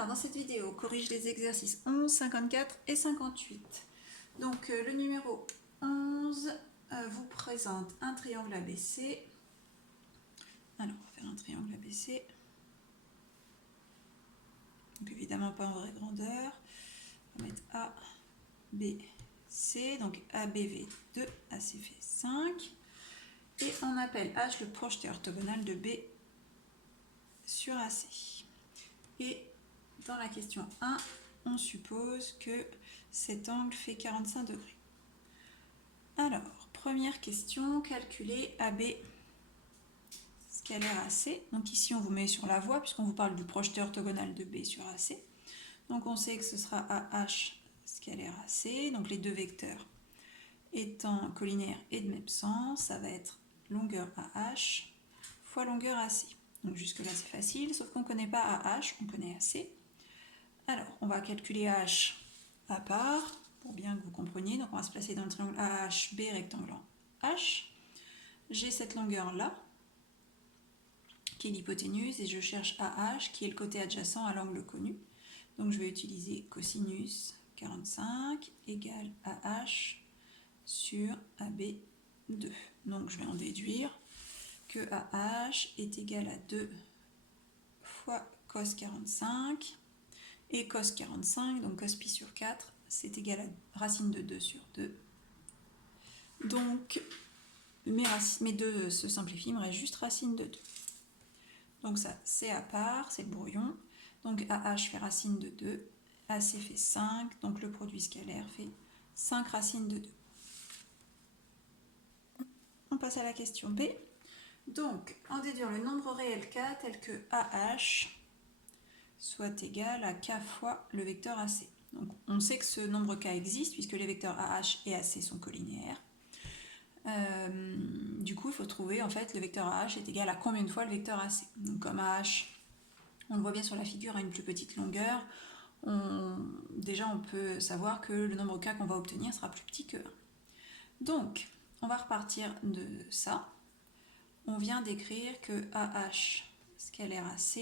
Alors, dans cette vidéo, corrige les exercices 11, 54 et 58. Donc, le numéro 11 vous présente un triangle ABC. Alors, on va faire un triangle ABC. Donc, évidemment, pas en vraie grandeur. On va mettre A, B, C. Donc, ABV2, AC fait 5. Et on appelle H le projeté orthogonal de B sur AC. Et dans la question 1, on suppose que cet angle fait 45 degrés. Alors, première question, calculer AB scalaire AC. Donc ici, on vous met sur la voie puisqu'on vous parle du projeté orthogonal de B sur AC. Donc on sait que ce sera AH scalaire AC. Donc les deux vecteurs étant collinaires et de même sens, ça va être longueur AH fois longueur AC. Donc jusque là c'est facile, sauf qu'on ne connaît pas AH, on connaît AC. Alors on va calculer AH à part, pour bien que vous compreniez. Donc on va se placer dans le triangle AHB rectangle H. J'ai cette longueur là, qui est l'hypoténuse, et je cherche AH, qui est le côté adjacent à l'angle connu. Donc je vais utiliser cosinus 45 égale AH sur AB2. Donc je vais en déduire que AH est égal à 2 fois cos 45, et cos 45, donc cos pi sur 4, c'est égal à racine de 2 sur 2. Donc mes deux se simplifient, il me reste juste racine de 2. Donc ça, c'est à part, c'est le brouillon. Donc AH fait racine de 2, AC fait 5, donc le produit scalaire fait 5 racines de 2. On passe à la question B. Donc, en déduire le nombre réel K tel que AH soit égal à K fois le vecteur AC. Donc, on sait que ce nombre K existe puisque les vecteurs AH et AC sont collinéaires. Du coup, il faut trouver en fait le vecteur AH est égal à combien de fois le vecteur AC. Donc, comme AH, on le voit bien sur la figure, a une plus petite longueur, déjà on peut savoir que le nombre K qu'on va obtenir sera plus petit que 1. Donc, on va repartir de ça. On vient d'écrire que AH scalaire AC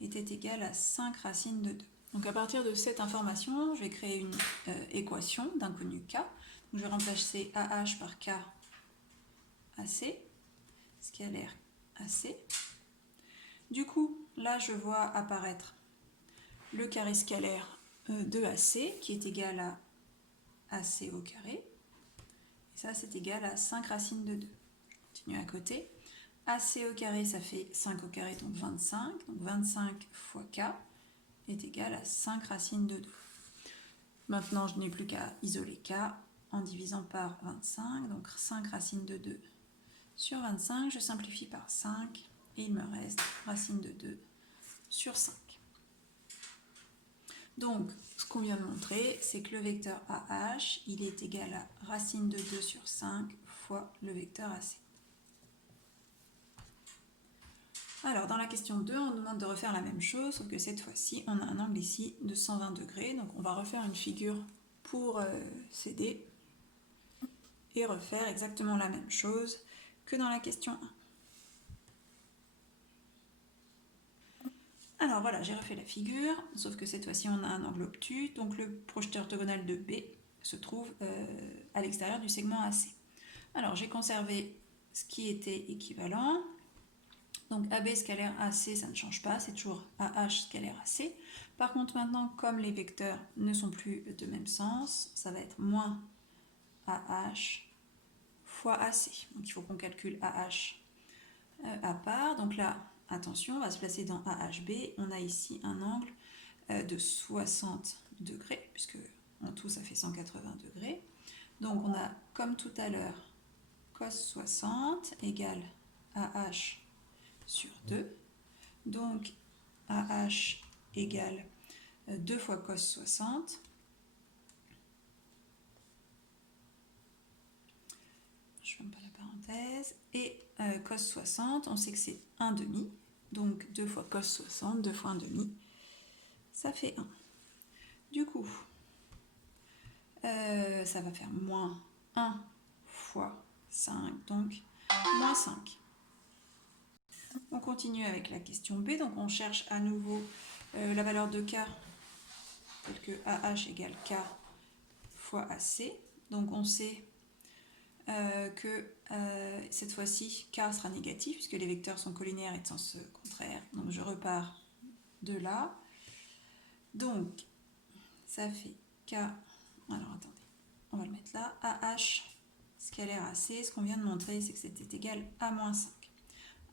était égal à 5 racines de 2. Donc à partir de cette information, je vais créer une équation d'inconnu K. Donc, je vais remplacer AH par K AC, scalaire AC. Du coup, là je vois apparaître le carré scalaire de AC qui est égal à AC au carré. Et ça c'est égal à 5 racines de 2. Je continue à côté. AC au carré, ça fait 5 au carré, donc 25. Donc 25 fois K est égal à 5 racines de 2. Maintenant, je n'ai plus qu'à isoler K en divisant par 25. Donc 5 racines de 2 sur 25. Je simplifie par 5 et il me reste racine de 2 sur 5. Donc, ce qu'on vient de montrer, c'est que le vecteur AH, il est égal à racine de 2 sur 5 fois le vecteur AC. Alors, dans la question 2, on nous demande de refaire la même chose, sauf que cette fois-ci, on a un angle ici de 120 degrés. Donc, on va refaire une figure pour CD et refaire exactement la même chose que dans la question 1. Alors voilà, j'ai refait la figure, sauf que cette fois-ci, on a un angle obtus. Donc, le projeté orthogonal de B se trouve à l'extérieur du segment AC. Alors, j'ai conservé ce qui était équivalent. Donc AB scalaire AC, ça ne change pas, c'est toujours AH scalaire AC. Par contre, maintenant, comme les vecteurs ne sont plus de même sens, ça va être moins AH fois AC. Donc il faut qu'on calcule AH à part. Donc là, attention, on va se placer dans AHB. On a ici un angle de 60 degrés, puisque en tout, ça fait 180 degrés. Donc on a, comme tout à l'heure, cos 60 égale AH sur 2. Donc AH égale 2 fois cos 60. Je ferme pas la parenthèse. Et cos 60, on sait que c'est 1/2. Donc 2 fois cos 60, 2 fois 1/2, ça fait 1. Du coup, ça va faire moins 1 fois 5, donc moins 5. On continue avec la question B, donc on cherche à nouveau la valeur de K, telle que AH égale K fois AC. Donc on sait que cette fois-ci, K sera négatif, puisque les vecteurs sont collinaires et de sens contraire. Donc je repars de là. Donc, ça fait K... Alors, attendez. On va le mettre là. AH scalaire AC. Ce qu'on vient de montrer, c'est que c'était égal à moins 5.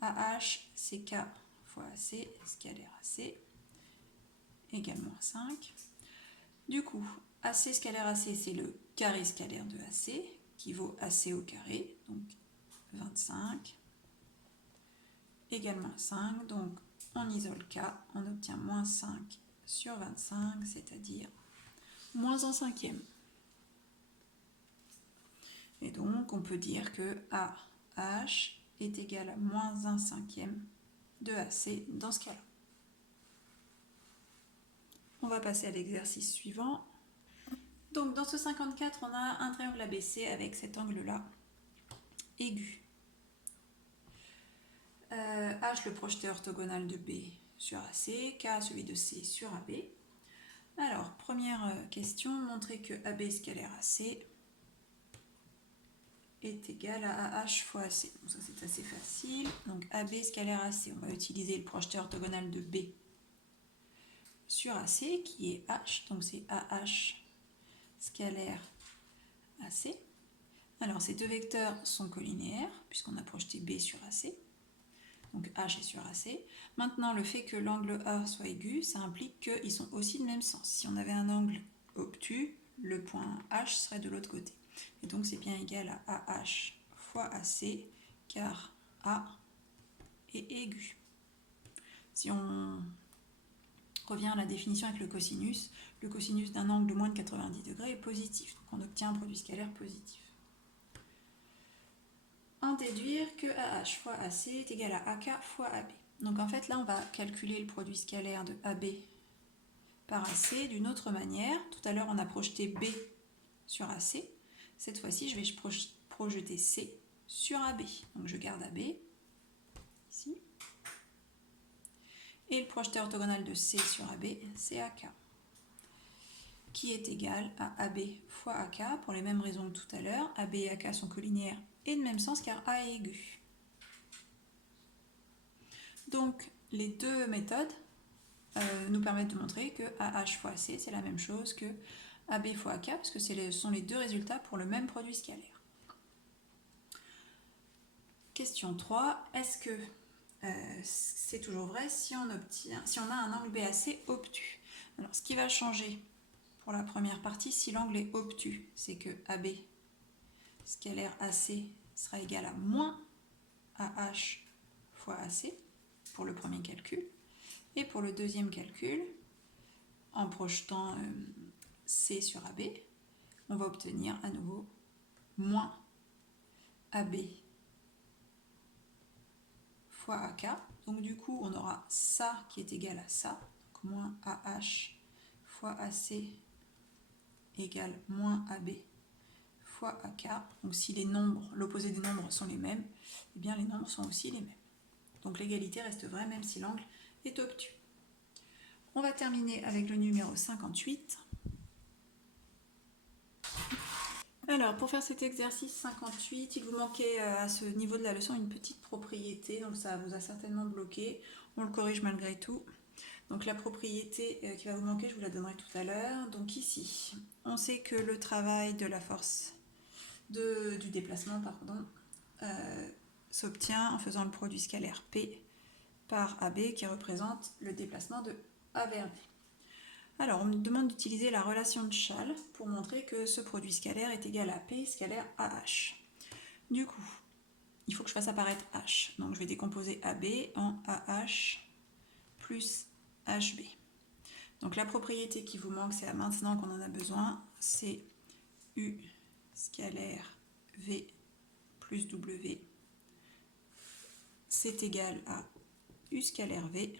AH, c'est K fois AC, scalaire AC, égale moins 5. Du coup, AC scalaire AC, c'est le carré scalaire de AC, qui vaut AC au carré, donc 25, égale moins 5. Donc, on isole K, on obtient moins 5 sur 25, c'est-à-dire moins 1/5. Et donc, on peut dire que AH est égal à moins 1/5 de AC dans ce cas-là. On va passer à l'exercice suivant. Donc, dans ce 54, on a un triangle ABC avec cet angle-là, aigu. H, le projeté orthogonal de B sur AC, K, celui de C sur AB. Alors, première question, montrer que AB scalaire AC est égal à AH fois AC. Donc ça c'est assez facile. Donc AB scalaire AC, on va utiliser le projeté orthogonal de B sur AC qui est H, donc c'est AH scalaire AC. Alors ces deux vecteurs sont collinéaires puisqu'on a projeté B sur AC. Donc H est sur AC. Maintenant le fait que l'angle A soit aigu, ça implique qu'ils sont aussi de même sens. Si on avait un angle obtus, le point H serait de l'autre côté. Et donc c'est bien égal à AH fois AC, car A est aigu. Si on revient à la définition avec le cosinus d'un angle de moins de 90 degrés est positif. Donc on obtient un produit scalaire positif. En déduire que AH fois AC est égal à AK fois AB. Donc en fait là on va calculer le produit scalaire de AB par AC d'une autre manière. Tout à l'heure on a projeté B sur AC. Cette fois-ci, je vais projeter C sur AB. Donc je garde AB, ici. Et le projeté orthogonal de C sur AB, c'est AK, qui est égal à AB fois AK, pour les mêmes raisons que tout à l'heure. AB et AK sont collinéaires et de même sens car A est aigu. Donc les deux méthodes nous permettent de montrer que AH fois AC, c'est la même chose que AB fois AK, parce que ce sont les deux résultats pour le même produit scalaire. Question 3, est-ce que c'est toujours vrai si on a un angle BAC obtus? Alors ce qui va changer pour la première partie, si l'angle est obtus, c'est que AB scalaire AC sera égal à moins AH fois AC pour le premier calcul. Et pour le deuxième calcul, en projetant C sur AB, on va obtenir à nouveau moins AB fois AK. Donc du coup, on aura ça qui est égal à ça. Donc moins AH fois AC égale moins AB fois AK. Donc si les nombres, l'opposé des nombres sont les mêmes, eh bien les nombres sont aussi les mêmes. Donc l'égalité reste vraie même si l'angle est obtus. On va terminer avec le numéro 58. Alors, pour faire cet exercice 58, il vous manquait à ce niveau de la leçon une petite propriété, donc ça vous a certainement bloqué. On le corrige malgré tout. Donc la propriété qui va vous manquer, je vous la donnerai tout à l'heure. Donc ici, on sait que le travail de la force du déplacement s'obtient en faisant le produit scalaire P par AB qui représente le déplacement de A vers B. Alors, on me demande d'utiliser la relation de Schall pour montrer que ce produit scalaire est égal à P scalaire AH. Du coup, il faut que je fasse apparaître H. Donc, je vais décomposer AB en AH plus HB. Donc, la propriété qui vous manque, c'est maintenant qu'on en a besoin, c'est U scalaire V plus W. C'est égal à U scalaire V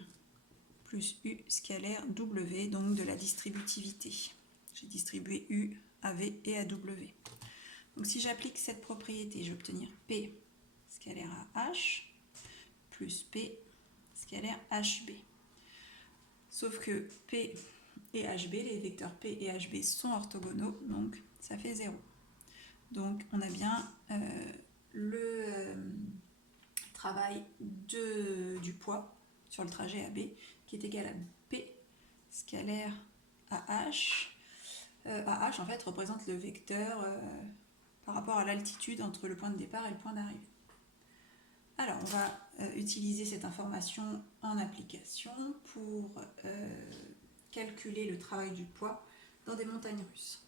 plus U scalaire W, donc de la distributivité. J'ai distribué U à V et à W. Donc si j'applique cette propriété, je vais obtenir P scalaire à H plus P scalaire HB. Sauf que P et HB, les vecteurs P et HB sont orthogonaux, donc ça fait 0. Donc on a bien le travail du poids sur le trajet AB qui est égal à P scalaire AH. AH en fait représente le vecteur par rapport à l'altitude entre le point de départ et le point d'arrivée. Alors, on va utiliser cette information en application pour calculer le travail du poids dans des montagnes russes.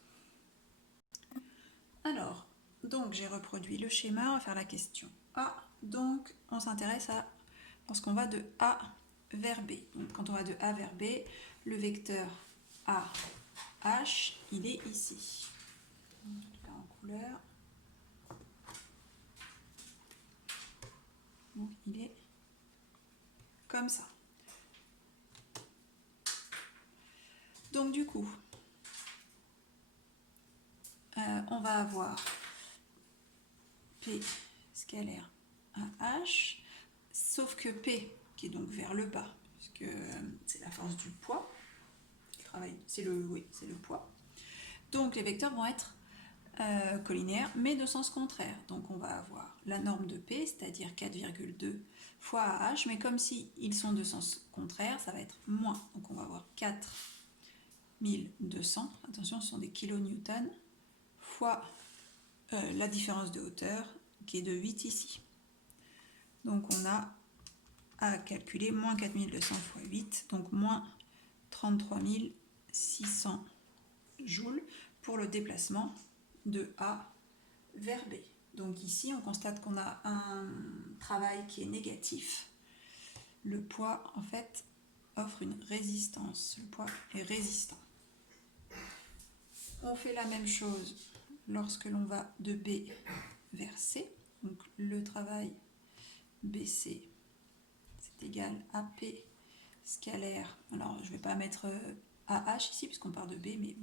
Alors, donc j'ai reproduit le schéma, on va faire la question A. Donc, on s'intéresse à lorsqu'on va de A vers B. Donc, quand on va de A vers B, le vecteur AH, il est ici. Je vais le faire en couleur. Donc, il est comme ça. Donc du coup, on va avoir P scalaire AH, sauf que P, qui est donc vers le bas, puisque c'est la force du poids, c'est le poids. Donc les vecteurs vont être collinaires, mais de sens contraire. Donc on va avoir la norme de P, c'est-à-dire 4,2 fois AH, mais comme ils sont de sens contraire, ça va être moins. Donc on va avoir 4200, attention, ce sont des kilonewtons, fois la différence de hauteur, qui est de 8 ici. Donc on a à calculer moins 4200 fois 8, donc moins 33 600 joules pour le déplacement de A vers B. Donc ici, on constate qu'on a un travail qui est négatif. Le poids, en fait, offre une résistance. Le poids est résistant. On fait la même chose lorsque l'on va de B vers C. Donc le travail BC, c'est égal à P scalaire. Alors je ne vais pas mettre AH ici puisqu'on part de B, mais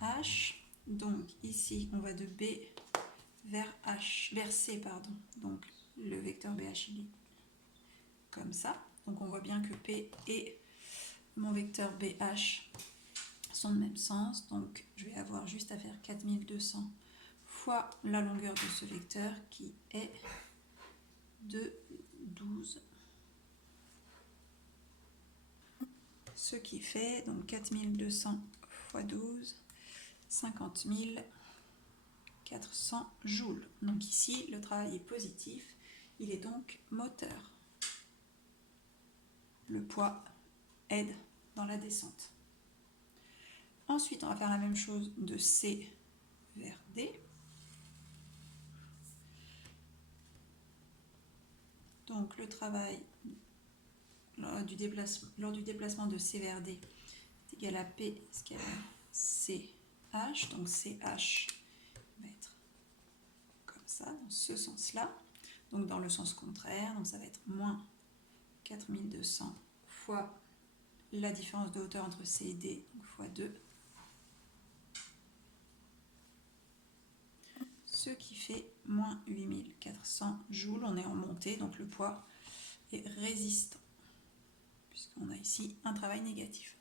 BH. Donc ici, on va de B vers C, pardon. Donc le vecteur BH, il est comme ça. Donc on voit bien que P et mon vecteur BH sont de même sens. Donc je vais avoir juste à faire 4200 fois la longueur de ce vecteur qui est de 12. Ce qui fait donc 4200 fois 12, 50 400 joules. Donc ici, le travail est positif, il est donc moteur. Le poids aide dans la descente. Ensuite, on va faire la même chose de C vers D. Donc le travail lors du déplacement de C vers D est égal à P scalaire CH. Donc CH va être comme ça, dans ce sens-là. Donc dans le sens contraire, donc ça va être moins 4200 fois la différence de hauteur entre C et D, donc fois 2. Ce qui fait moins 8400 joules. On est en montée, donc le poids est résistant, puisqu'on a ici un travail négatif.